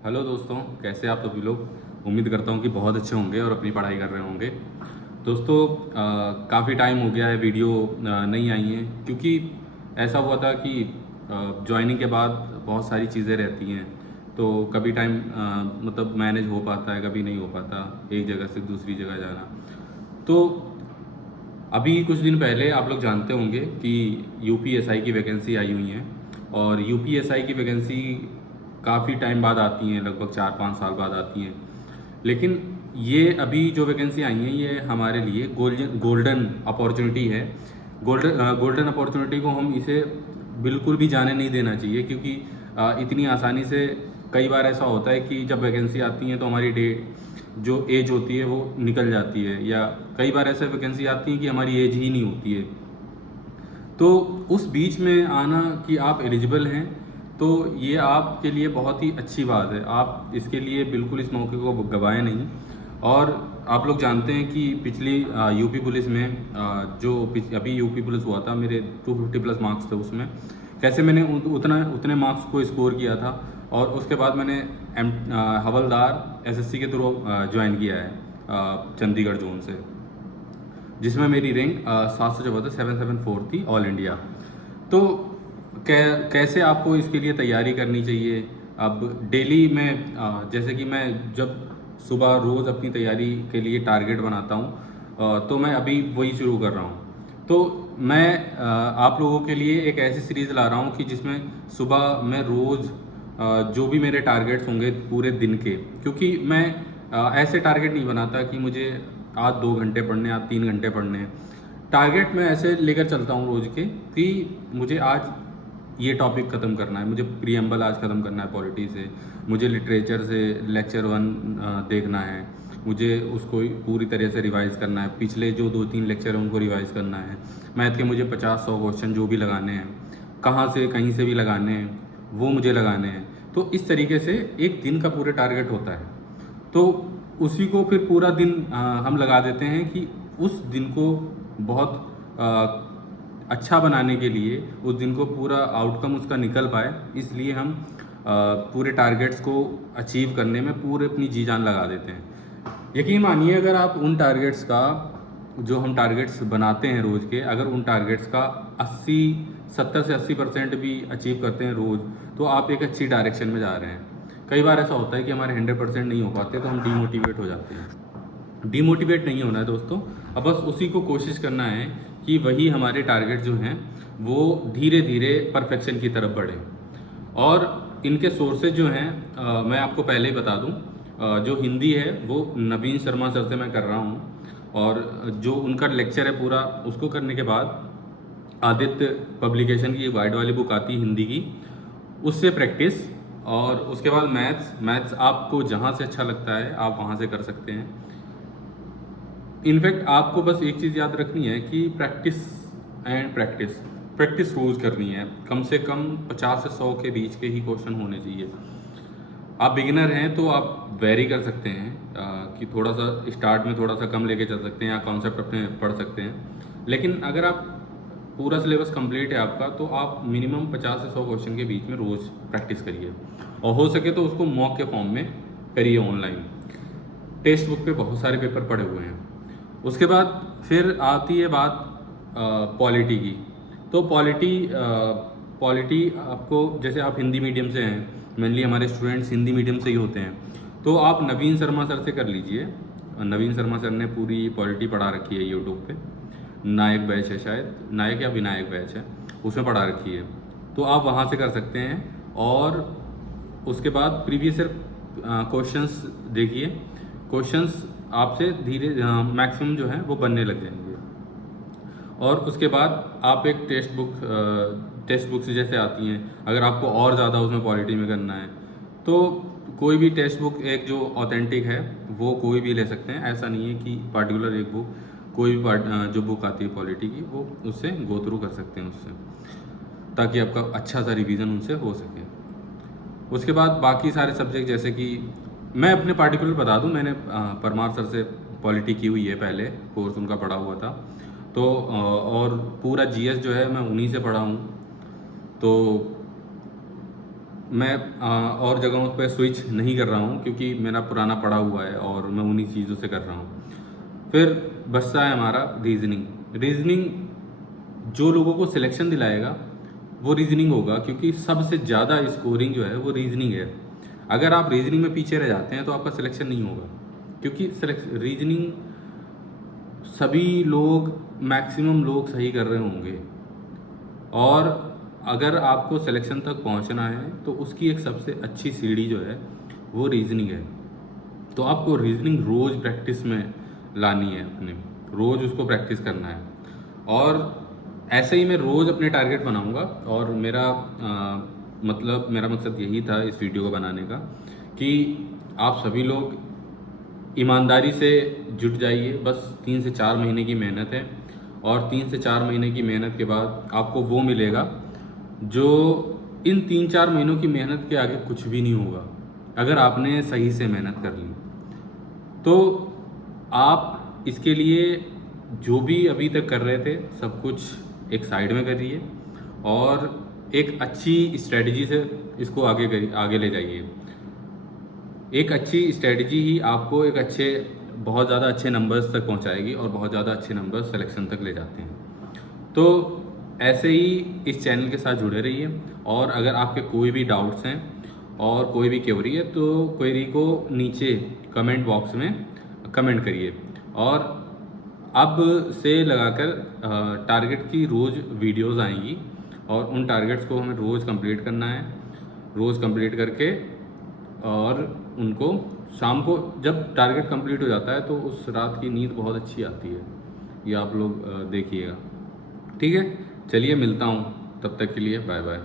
Hello दोस्तों, कैसे आप सभी लोग। उम्मीद करता हूँ कि बहुत अच्छे होंगे और अपनी पढ़ाई कर रहे होंगे। दोस्तों, काफ़ी टाइम हो गया है वीडियो नहीं आई है, क्योंकि ऐसा हुआ था कि ज्वाइनिंग के बाद बहुत सारी चीज़ें रहती हैं। तो कभी टाइम मतलब मैनेज हो पाता है, कभी नहीं हो पाता, एक जगह से दूसरी जगह जाना। तो अभी कुछ दिन पहले आप लोग जानते होंगे कि यूपीएसआई की वैकेंसी आई हुई हैं। और यूपीएसआई की वैकेंसी काफ़ी टाइम बाद आती हैं, लगभग 4-5 साल बाद आती हैं। लेकिन ये अभी जो वैकेंसी आई हैं, ये हमारे लिए गोल्डन गोल्डन अपॉर्चुनिटी है। गोल्डन अपॉर्चुनिटी को हम इसे बिल्कुल भी जाने नहीं देना चाहिए, क्योंकि इतनी आसानी से कई बार ऐसा होता है कि जब वैकेंसी आती हैं तो हमारी डेट जो एज होती है वो निकल जाती है, या कई बार ऐसे वैकेंसी आती है कि हमारी एज ही नहीं होती है। तो उस बीच में आना कि आप एलिजिबल हैं, तो ये आपके लिए बहुत ही अच्छी बात है। आप इसके लिए बिल्कुल इस मौके को गंवाएं नहीं। और आप लोग जानते हैं कि पिछली यूपी पुलिस में अभी यूपी पुलिस हुआ था, मेरे 250 प्लस मार्क्स थे उसमें। कैसे मैंने उतने मार्क्स को स्कोर किया था, और उसके बाद मैंने हवलदार एसएससी के थ्रू ज्वाइन किया है चंडीगढ़ जोन से, जिसमें मेरी रैंक 774 774 थी ऑल इंडिया। तो कैसे आपको इसके लिए तैयारी करनी चाहिए। अब डेली मैं जैसे कि मैं जब सुबह रोज़ अपनी तैयारी के लिए टारगेट बनाता हूँ, तो मैं अभी वही शुरू कर रहा हूँ। तो मैं आप लोगों के लिए एक ऐसी सीरीज़ ला रहा हूँ कि जिसमें सुबह मैं रोज़ जो भी मेरे टारगेट्स होंगे पूरे दिन के, क्योंकि मैं ऐसे टारगेट नहीं बनाता कि मुझे आज 2 घंटे पढ़ने हैं, आज 3 घंटे पढ़ने हैं। टारगेट मैं ऐसे लेकर चलता हूँ रोज़ के कि मुझे आज ये टॉपिक ख़त्म करना है, मुझे प्रीएम्बल आज ख़त्म करना है पॉलिटी से, मुझे लिटरेचर से लेक्चर 1 देखना है, मुझे उसको पूरी तरह से रिवाइज़ करना है, पिछले जो 2-3 लेक्चर हैं उनको रिवाइज़ करना है। मैथ के मुझे 50-100 क्वेश्चन जो भी लगाने हैं, कहाँ से कहीं से भी लगाने हैं, वो मुझे लगाने हैं। तो इस तरीके से एक दिन का पूरे टारगेट होता है। तो उसी को फिर पूरा दिन हम लगा देते हैं कि उस दिन को बहुत अच्छा बनाने के लिए, उस दिन को पूरा आउटकम उसका निकल पाए, इसलिए हम पूरे टारगेट्स को अचीव करने में पूरे अपनी जी जान लगा देते हैं। यकीन मानिए, अगर आप उन टारगेट्स का जो हम टारगेट्स बनाते हैं रोज़ के, अगर उन टारगेट्स का 70 से 80% भी अचीव करते हैं रोज़, तो आप एक अच्छी डायरेक्शन में जा रहे हैं। कई बार ऐसा होता है कि हमारे 100% नहीं हो पाते, तो हम डीमोटिवेट हो जाते हैं। डीमोटिवेट नहीं होना है दोस्तों, अब बस उसी को कोशिश करना है कि वही हमारे टारगेट जो हैं वो धीरे धीरे परफेक्शन की तरफ बढ़े। और इनके सोर्सेज जो हैं मैं आपको पहले ही बता दूं, जो हिंदी है वो नवीन शर्मा सर से मैं कर रहा हूं, और जो उनका लेक्चर है पूरा, उसको करने के बाद आदित्य पब्लिकेशन की गाइड वाली बुक आती है हिंदी की, उससे प्रैक्टिस। और उसके बाद मैथ्स आपको जहाँ से अच्छा लगता है आप वहाँ से कर सकते हैं। इनफैक्ट आपको बस एक चीज़ याद रखनी है कि प्रैक्टिस एंड प्रैक्टिस प्रैक्टिस रोज़ करनी है। कम से कम 50 से 100 के बीच के ही क्वेश्चन होने चाहिए। आप बिगिनर हैं तो आप वेरी कर सकते हैं, कि थोड़ा सा स्टार्ट में थोड़ा सा कम लेके चल सकते हैं, या कॉन्सेप्ट अपने पढ़ सकते हैं। लेकिन अगर आप पूरा सिलेबस कंप्लीट है आपका, तो आप मिनिमम 50 से 100 क्वेश्चन के बीच में रोज़ प्रैक्टिस करिए, और हो सके तो उसको मॉक के फॉर्म में करिए ऑनलाइन। टेक्स्ट बुक पे बहुत सारे पेपर पड़े हुए हैं। उसके बाद फिर आती है बात पॉलिटी की। तो पॉलिटी आपको, जैसे आप हिंदी मीडियम से हैं, मेनली हमारे स्टूडेंट्स हिंदी मीडियम से ही होते हैं, तो आप नवीन शर्मा सर से कर लीजिए। नवीन शर्मा सर ने पूरी पॉलिटी पढ़ा रखी है यूट्यूब पे। नायक बैच है, शायद नायक या विनायक बैच है, उसमें पढ़ा रखी है। तो आप वहाँ से कर सकते हैं। और उसके बाद प्रीवियस ईयर क्वेश्चंस देखिए। क्वेश्चंस आपसे धीरे मैक्सिमम जो है वो बनने लग जाएंगे। और उसके बाद आप एक टेक्स्ट बुक से जैसे आती हैं, अगर आपको और ज़्यादा उसमें पॉलिटी में करना है, तो कोई भी टेक्स्ट बुक एक जो ऑथेंटिक है वो कोई भी ले सकते हैं। ऐसा नहीं है कि पार्टिकुलर एक बुक, कोई भी जो बुक आती है पॉलिटी की, वो उससे गो थ्रू कर सकते हैं उससे, ताकि आपका अच्छा सा रिवीजन उनसे हो सके। उसके बाद बाकी सारे सब्जेक्ट, जैसे कि मैं अपने पार्टिकुलर बता दूं, मैंने परमार सर से पॉलिटी की हुई है, पहले कोर्स उनका पढ़ा हुआ था। तो और पूरा जीएस जो है मैं उन्हीं से पढ़ा हूँ। तो मैं और जगहों पे स्विच नहीं कर रहा हूँ क्योंकि मेरा पुराना पड़ा हुआ है और मैं उन्हीं चीज़ों से कर रहा हूँ। फिर बचता है हमारा रीजनिंग जो लोगों को सिलेक्शन दिलाएगा वो रीजनिंग होगा, क्योंकि सबसे ज़्यादा स्कोरिंग जो है वो रीजनिंग है। अगर आप रीजनिंग में पीछे रह जाते हैं तो आपका सिलेक्शन नहीं होगा, क्योंकि रीजनिंग सभी लोग, मैक्सिमम लोग सही कर रहे होंगे। और अगर आपको सिलेक्शन तक पहुंचना है तो उसकी एक सबसे अच्छी सीढ़ी जो है वो रीजनिंग है। तो आपको रीजनिंग रोज़ प्रैक्टिस में लानी है, अपने रोज़ उसको प्रैक्टिस करना है। और ऐसे ही मैं रोज़ अपने टारगेट बनाऊंगा। और मेरा मकसद यही था इस वीडियो को बनाने का कि आप सभी लोग ईमानदारी से जुट जाइए। बस 3 से 4 महीने की मेहनत है, और 3 से 4 महीने की मेहनत के बाद आपको वो मिलेगा जो इन 3-4 महीनों की मेहनत के आगे कुछ भी नहीं होगा, अगर आपने सही से मेहनत कर ली तो। आप इसके लिए जो भी अभी तक कर रहे थे सब कुछ एक साइड में करिए, और एक अच्छी स्ट्रेटजी से इसको आगे ले जाइए। एक अच्छी स्ट्रेटजी ही आपको बहुत ज़्यादा अच्छे नंबर्स तक पहुंचाएगी, और बहुत ज़्यादा अच्छे नंबर्स सिलेक्शन तक ले जाते हैं। तो ऐसे ही इस चैनल के साथ जुड़े रहिए। और अगर आपके कोई भी डाउट्स हैं और कोई भी क्वेरी है तो क्वेरी को नीचे कमेंट बॉक्स में कमेंट करिए। और अब से लगाकर टारगेट की रोज़ वीडियोस आएंगी, और उन टारगेट्स को हमें रोज़ कंप्लीट करना है। रोज़ कंप्लीट करके और उनको शाम को जब टारगेट कंप्लीट हो जाता है तो उस रात की नींद बहुत अच्छी आती है। ये आप लोग देखिएगा। ठीक है, चलिए मिलता हूँ, तब तक के लिए बाय बाय।